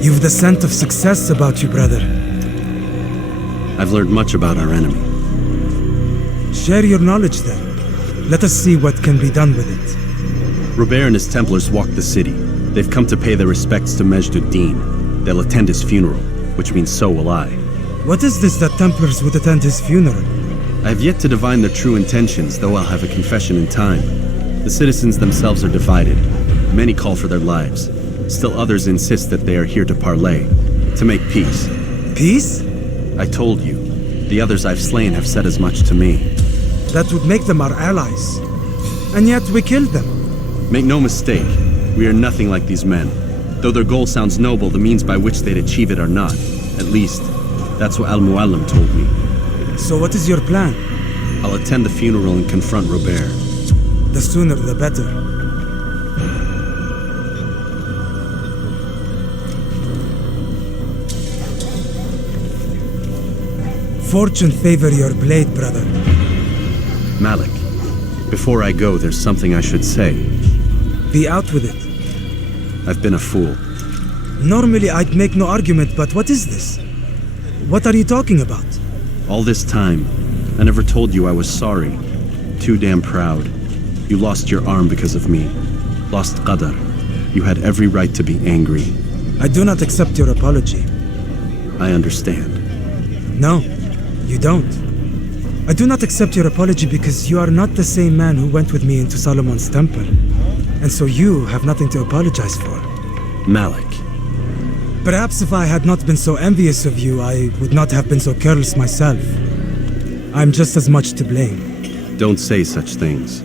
You've the scent of success about you, brother. I've learned much about our enemy. Share your knowledge then. Let us see what can be done with it. Robert and his Templars walked the city. They've come to pay their respects to Majd ad-Din. They'll attend his funeral, which means so will I. What is this that Templars would attend his funeral? I have yet to divine their true intentions, though I'll have a confession in time. The citizens themselves are divided. Many call for their lives. Still others insist that they are here to parley, to make peace. Peace? I told you. The others I've slain have said as much to me. That would make them our allies. And yet we killed them. Make no mistake, we are nothing like these men. Though their goal sounds noble, the means by which they'd achieve it are not. At least, that's what Al-Muallim told me. So what is your plan? I'll attend the funeral and confront Robert. The sooner the better. Fortune favor your blade, brother. Malik, before I go, there's something I should say. Be out with it. I've been a fool. Normally I'd make no argument, but what is this? What are you talking about? All this time, I never told you I was sorry. Too damn proud. You lost your arm because of me. Lost Qadar. You had every right to be angry. I do not accept your apology. I understand. No, you don't. I do not accept your apology because you are not the same man who went with me into Solomon's temple. And so you have nothing to apologize for. Malik. Perhaps if I had not been so envious of you, I would not have been so careless myself. I'm just as much to blame. Don't say such things.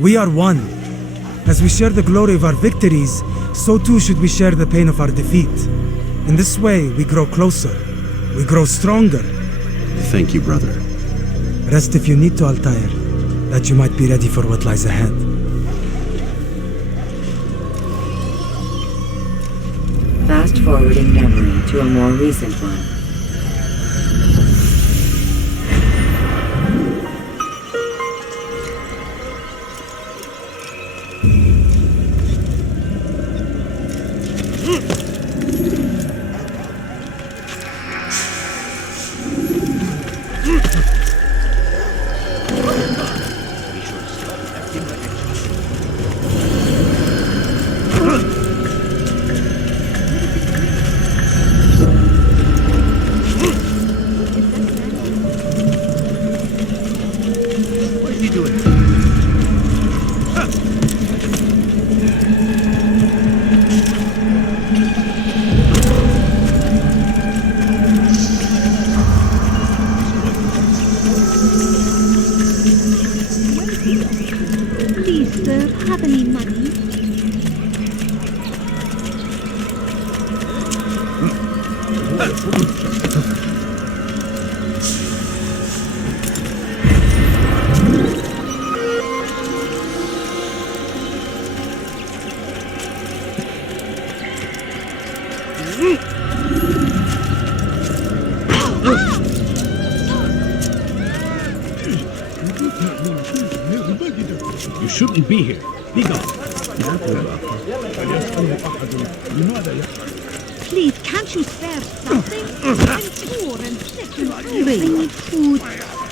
We are one. As we share the glory of our victories, so too should we share the pain of our defeat. In this way, we grow closer. We grow stronger. Thank you, brother. Rest if you need to, Altair, that you might be ready for what lies ahead. Fast-forwarding memory to a more recent one. Please, sir, have any money? You shouldn't be here. Be gone. Please, can't you spare something? I'm poor and sick and hungry. I need food.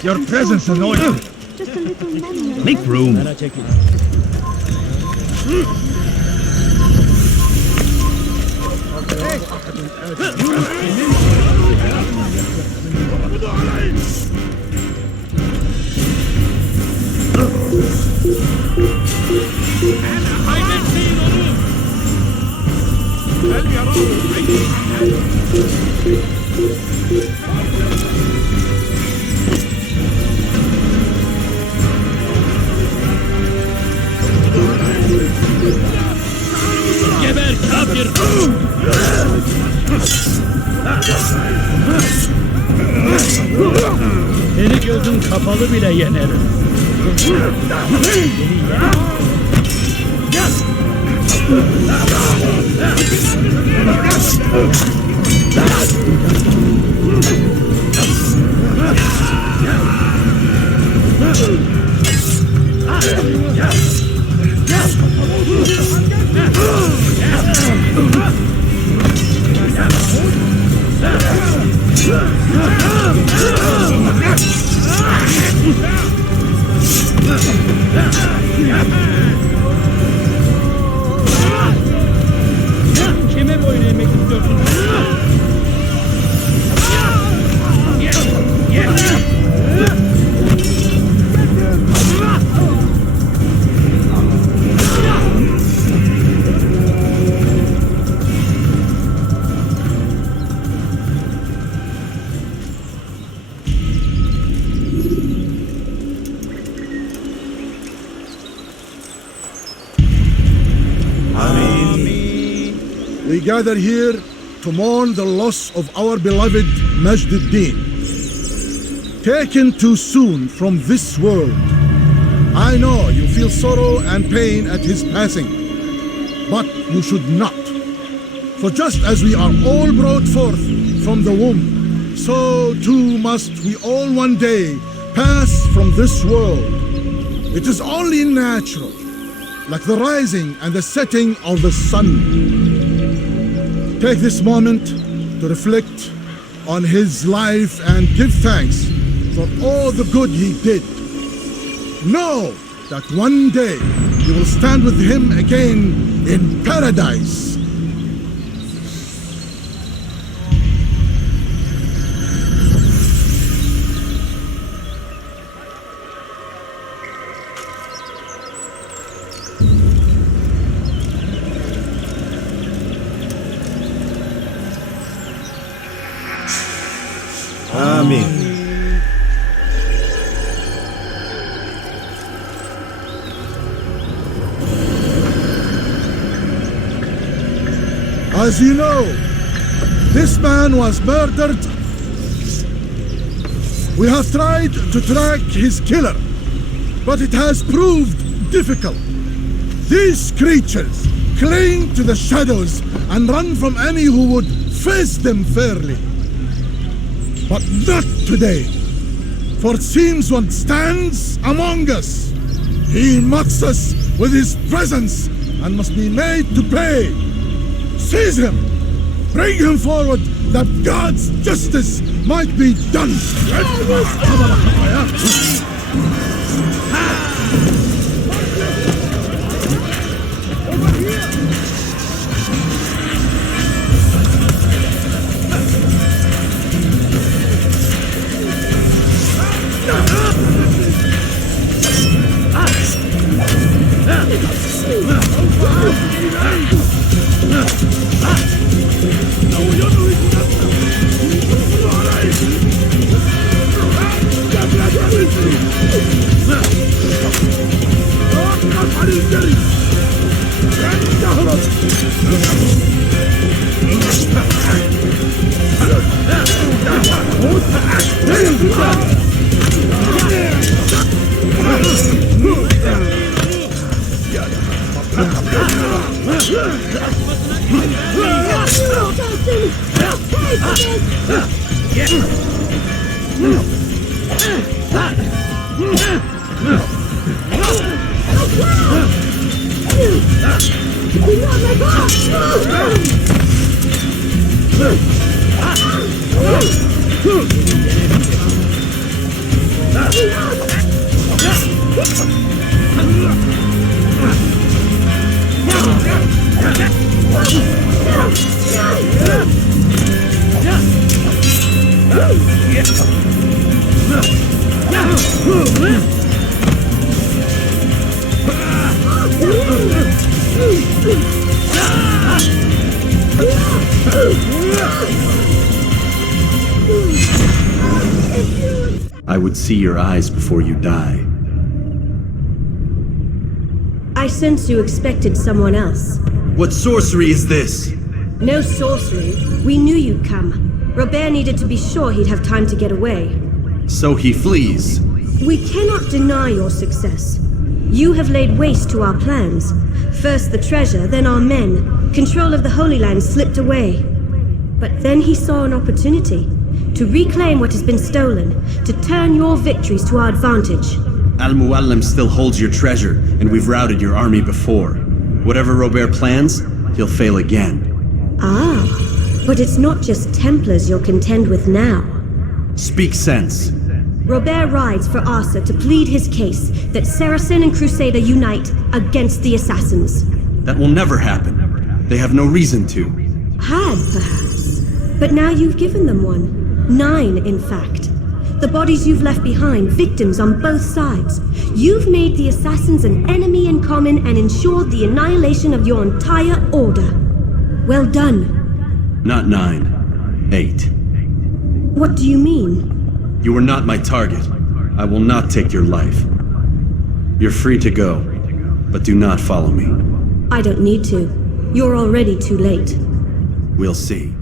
Your presence annoys me. Just a little money. Make room. Geber kafir! Seni gözün kapalı bile yenerim. Kime boyun eğmek istiyorsun? We gather here to mourn the loss of our beloved Majduddin. Taken too soon from this world. I know you feel sorrow and pain at his passing, but you should not. For just as we are all brought forth from the womb, so too must we all one day pass from this world. It is only natural, like the rising and the setting of the sun. Take this moment to reflect on his life and give thanks for all the good he did. Know that one day you will stand with him again in paradise. As you know, this man was murdered. We have tried to track his killer, but it has proved difficult. These creatures cling to the shadows and run from any who would face them fairly. But not today, for it seems one stands among us. He mocks us with his presence and must be made to pay. Seize him! Bring him forward that God's justice might be done! I would see your eyes before you die. I sense you expected someone else. What sorcery is this? No sorcery. We knew you'd come. Robert needed to be sure he'd have time to get away. So he flees. We cannot deny your success. You have laid waste to our plans. First the treasure, then our men. Control of the Holy Land slipped away. But then he saw an opportunity to reclaim what has been stolen, to turn your victories to our advantage. Al-Muallim still holds your treasure, and we've routed your army before. Whatever Robert plans, he'll fail again. Ah, but it's not just Templars you'll contend with now. Speak sense. Robert rides for Asa to plead his case that Saracen and Crusader unite against the assassins. That will never happen. They have no reason to. Had, perhaps. But now you've given them one. 9, in fact. The bodies you've left behind, victims on both sides. You've made the assassins an enemy in common and ensured the annihilation of your entire order. Well done. Not 9. 8. What do you mean? You were not my target. I will not take your life. You're free to go, but do not follow me. I don't need to. You're already too late. We'll see.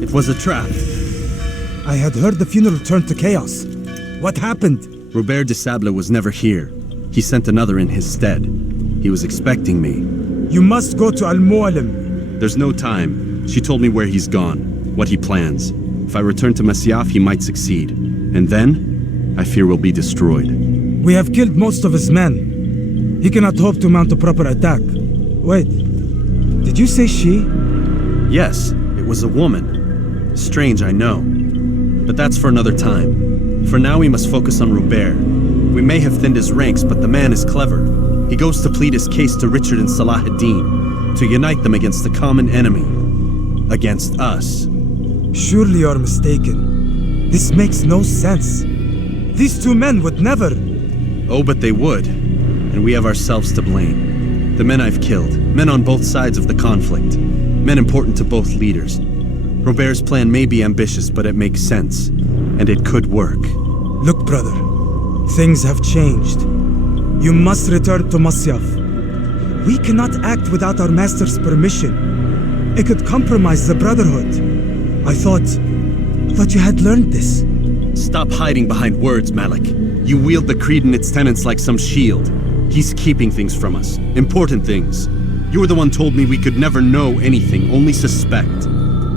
It was a trap. I had heard the funeral turned to chaos. What happened? Robert Désilets was never here. He sent another in his stead. He was expecting me. You must go to Al-Mualim. There's no time. She told me where he's gone, what he plans. If I return to Masyaf, he might succeed. And then, I fear we'll be destroyed. We have killed most of his men. He cannot hope to mount a proper attack. Wait, Did you say she? Yes, it was a woman. Strange, I know. But that's for another time. For now, we must focus on Robert. We may have thinned his ranks, but the man is clever. He goes to plead his case to Richard and Salah ad-Din, to unite them against the common enemy. Against us. Surely you're mistaken. This makes no sense. These two men would never... Oh, but they would. And we have ourselves to blame. The men I've killed, men on both sides of the conflict, men important to both leaders. Robert's plan may be ambitious, but it makes sense. And it could work. Look, brother. Things have changed. You must return to Masyaf. We cannot act without our master's permission. It could compromise the Brotherhood. I thought you had learned this. Stop hiding behind words, Malik. You wield the creed and its tenets like some shield. He's keeping things from us. Important things. You were the one told me we could never know anything, only suspect.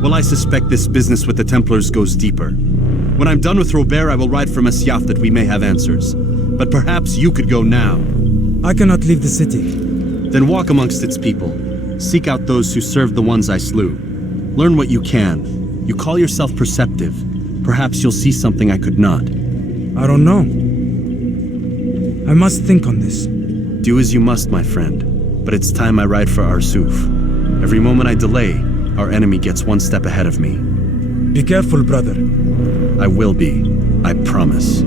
Well, I suspect this business with the Templars goes deeper. When I'm done with Robert, I will ride for Masyaf that we may have answers. But perhaps you could go now. I cannot leave the city. Then walk amongst its people. Seek out those who served the ones I slew. Learn what you can. You call yourself perceptive. Perhaps you'll see something I could not. I don't know. I must think on this. Do as you must, my friend. But it's time I ride for Arsuf. Every moment I delay, our enemy gets one step ahead of me. Be careful, brother. I will be. I promise.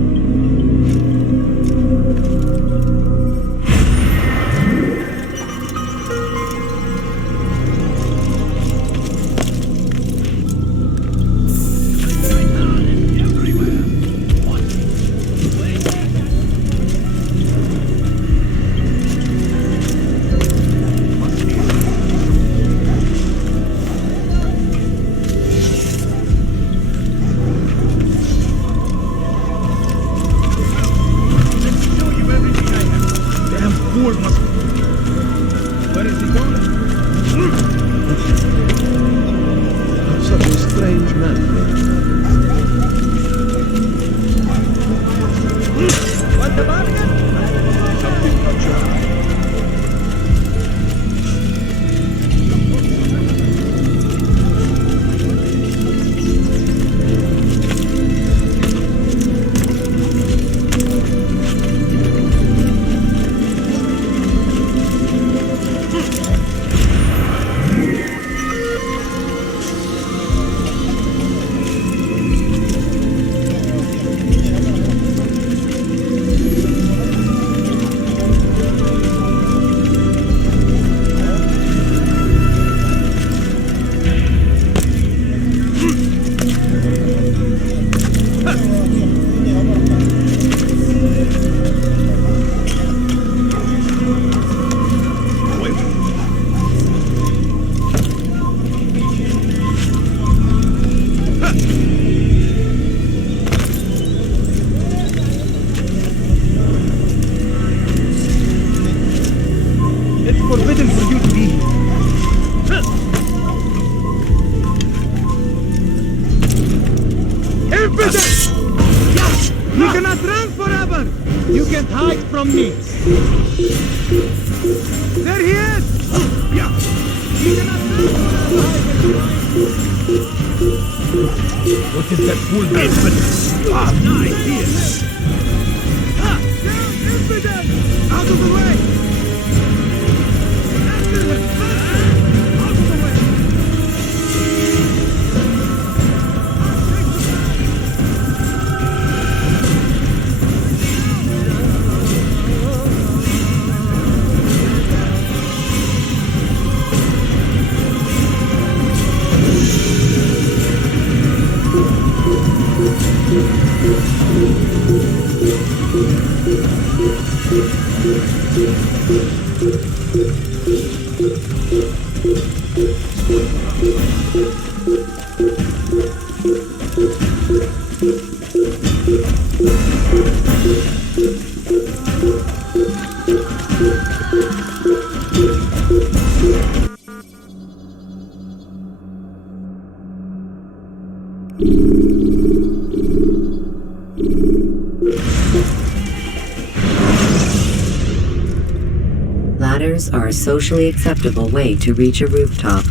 Ladders are a socially acceptable way to reach a rooftop.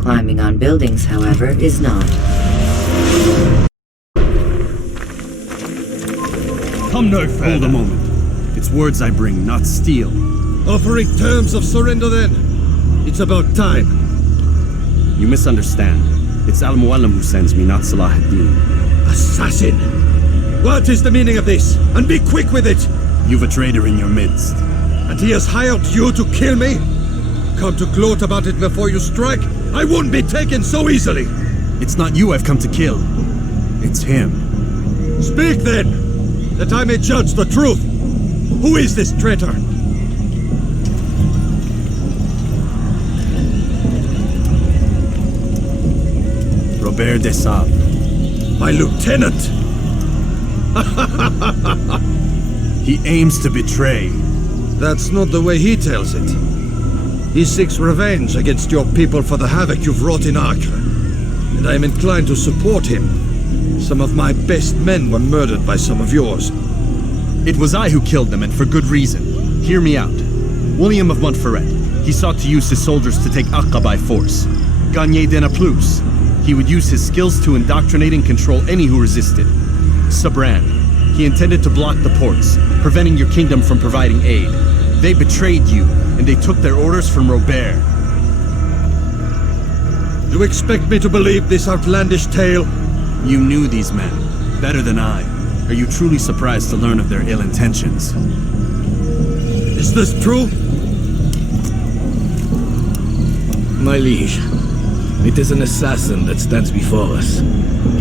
Climbing on buildings, however, is not. Come no further. Hold a moment. It's words I bring, not steel. Offering terms of surrender then. It's about time. You misunderstand. It's Al-Muallim who sends me, not Salah ad-Din. Assassin! What is the meaning of this? And be quick with it! You've a traitor in your midst. And he has hired you to kill me? Come to gloat about it before you strike? I won't be taken so easily! It's not you I've come to kill. It's him. Speak then, that I may judge the truth. Who is this traitor? Robert de Sable. My lieutenant! He aims to betray. That's not the way he tells it. He seeks revenge against your people for the havoc you've wrought in Acre. And I am inclined to support him. Some of my best men were murdered by some of yours. It was I who killed them, and for good reason. Hear me out. William of Montferrat. He sought to use his soldiers to take Acre by force. Gagné de Naplouse. He would use his skills to indoctrinate and control any who resisted. Sabran. He intended to block the ports, preventing your kingdom from providing aid. They betrayed you, and they took their orders from Robert. You expect me to believe this outlandish tale? You knew these men, better than I. Are you truly surprised to learn of their ill intentions? Is this true? My liege, it is an assassin that stands before us.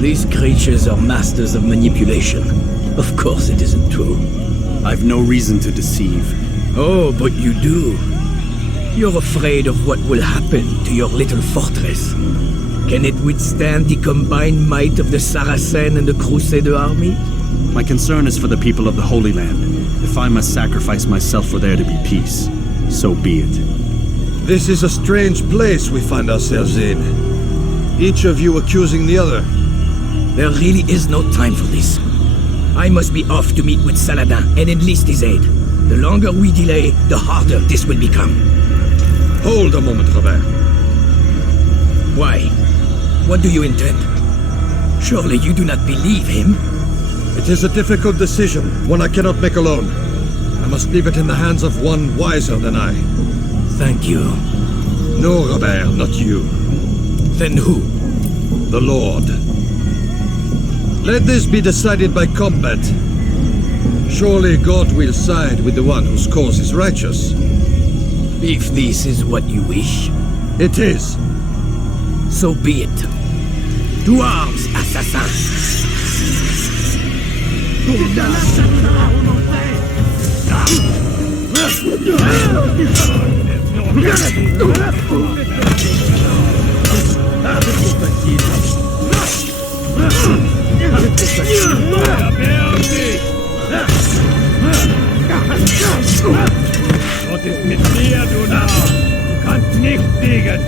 These creatures are masters of manipulation. Of course it isn't true. I've no reason to deceive. Oh, but you do. You're afraid of what will happen to your little fortress. Can it withstand the combined might of the Saracen and the Crusader army? My concern is for the people of the Holy Land. If I must sacrifice myself for there to be peace, so be it. This is a strange place we find ourselves in. Each of you accusing the other. There really is no time for this. I must be off to meet with Saladin and enlist his aid. The longer we delay, the harder this will become. Hold a moment, Robert. Why? What do you intend? Surely you do not believe him? It is a difficult decision, one I cannot make alone. I must leave it in the hands of one wiser than I. Thank you. No, Robert, not you. Then who? The Lord. Let this be decided by combat. Surely God will side with the one whose cause is righteous. If this is what you wish, It is. so be it. To arms, assassins! Gott ist mit dir, du Narr! Du kannst nicht siegen!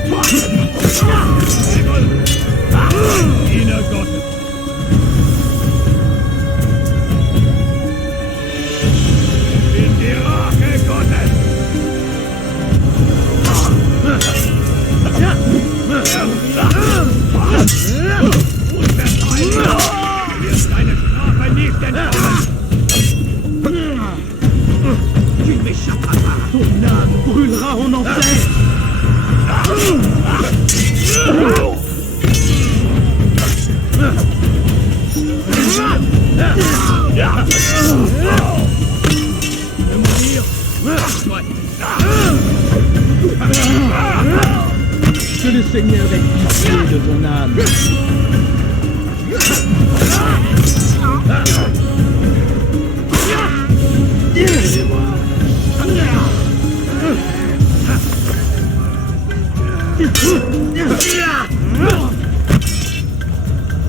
Diener Gottes! In die Rache Gottes! Du wirst deine Strafe nicht entkommen! Tu m'échapperas pas! Ton âme brûlera en enfer! De mourir? Soit! Que le Seigneur ait pitié de ton âme!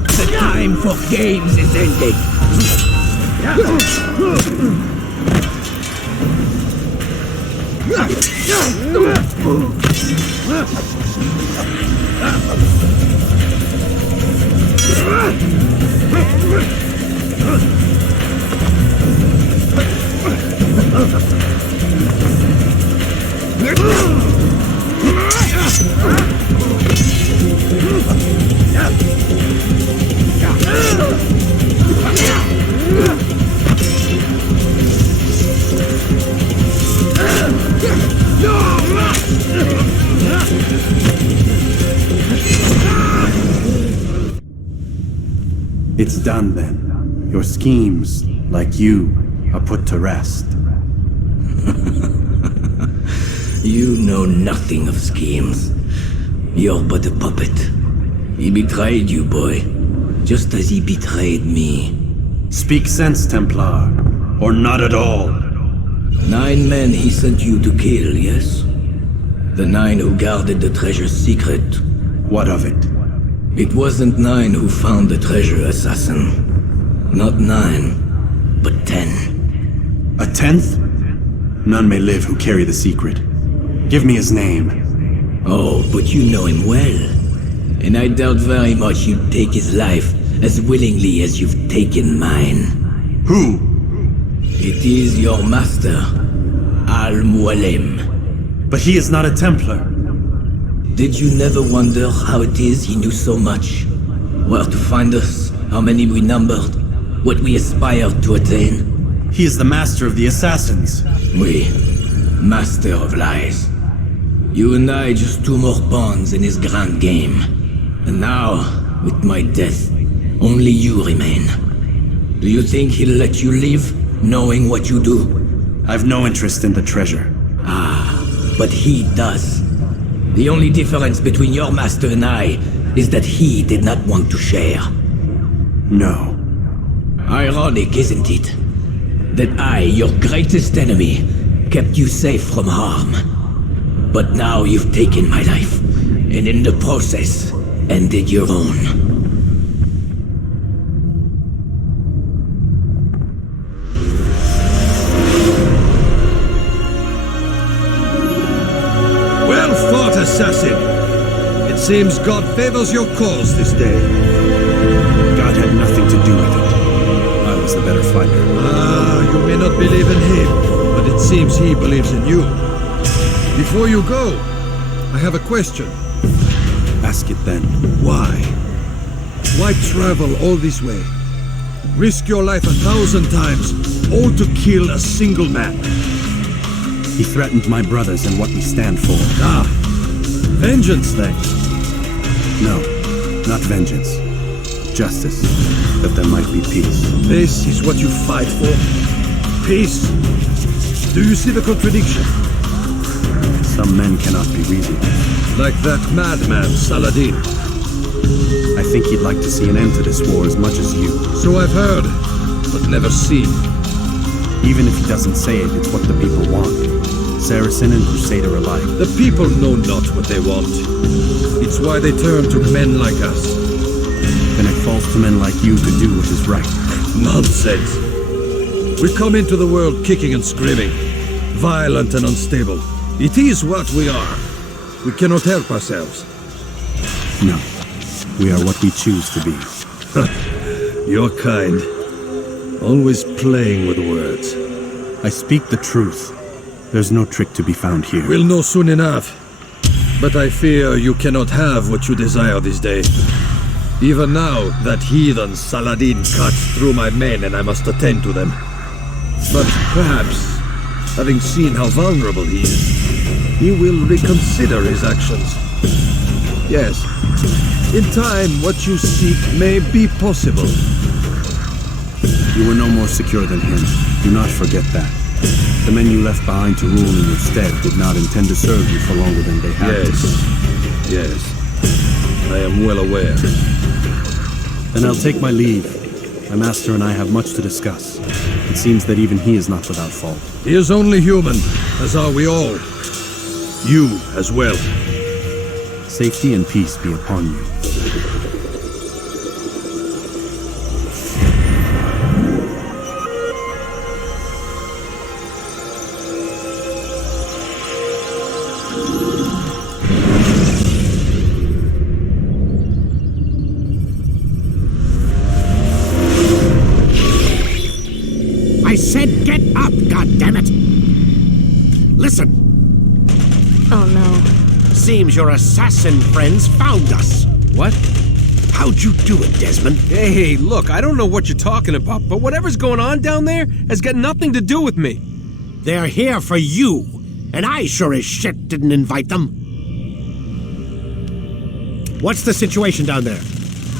The time for games is ending. It's done then. Your schemes, like you, are put to rest. You know nothing of schemes. You're but a puppet. He betrayed you, boy, just as he betrayed me. Speak sense, Templar, or not at all. 9 men he sent you to kill, yes? The 9 who guarded the treasure's secret. What of it? It wasn't 9 who found the treasure, assassin. Not 9, but 10. A 10th? None may live who carry the secret. Give me his name. Oh, but you know him well. And I doubt very much you'd take his life as willingly as you've taken mine. Who? It is your master, Al-Mualim. But he is not a Templar. Did you never wonder how it is he knew so much? Where to find us, how many we numbered, what we aspired to attain? He is the master of the assassins. Oui, master of lies. You and I just 2 more pawns in his grand game. And now, with my death, only you remain. Do you think he'll let you live, knowing what you do? I've no interest in the treasure. Ah, but he does. The only difference between your master and I is that he did not want to share. No. Ironic, isn't it? That I, your greatest enemy, kept you safe from harm. But now you've taken my life, and in the process, ended your own. Well fought, assassin. It seems God favors your cause this day. God had nothing to do with it. I was the better fighter. Ah, you may not believe in him, but it seems he believes in you. Before you go, I have a question. Ask it then. Why? Why travel all this way? Risk your life 1,000 times, all to kill a single man. He threatened my brothers and what we stand for. Ah, vengeance then. No, not vengeance. Justice, that there might be peace. This is what you fight for? Peace? Do you see the contradiction? Some men cannot be reasoned. Like that madman, Saladin. I think he'd like to see an end to this war as much as you. So I've heard, but never seen. Even if he doesn't say it, it's what the people want. Saracen and Crusader alike. The people know not what they want. It's why they turn to men like us. Then it falls to men like you to do what is right. Nonsense. We come into the world kicking and screaming, violent and unstable. It is what we are. We cannot help ourselves. No. We are what we choose to be. Your kind. Always playing with words. I speak the truth. There's no trick to be found here. We'll know soon enough. But I fear you cannot have what you desire this day. Even now, that heathen Saladin cuts through my men and I must attend to them. But perhaps, having seen how vulnerable he is, he will reconsider his actions. Yes, in time what you seek may be possible. You were no more secure than him. Do not forget that. The men you left behind to rule in your stead did not intend to serve you for longer than they had to. Yes. I am well aware. Then I'll take my leave. My master and I have much to discuss. It seems that even he is not without fault. He is only human, as are we all. You as well. Safety and peace be upon you. I said get up, goddammit! Listen. Oh no. Seems your assassin friends found us. What? How'd you do it, Desmond? Hey, look, I don't know what you're talking about, but whatever's going on down there has got nothing to do with me. They're here for you, and I sure as shit didn't invite them. What's the situation down there?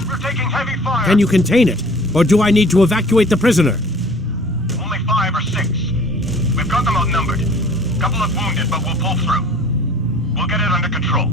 We're taking heavy fire. Can you contain it? Or do I need to evacuate the prisoner? Only 5 or 6. We've got them outnumbered. Couple of wounded, but we'll pull through. We'll get it under control.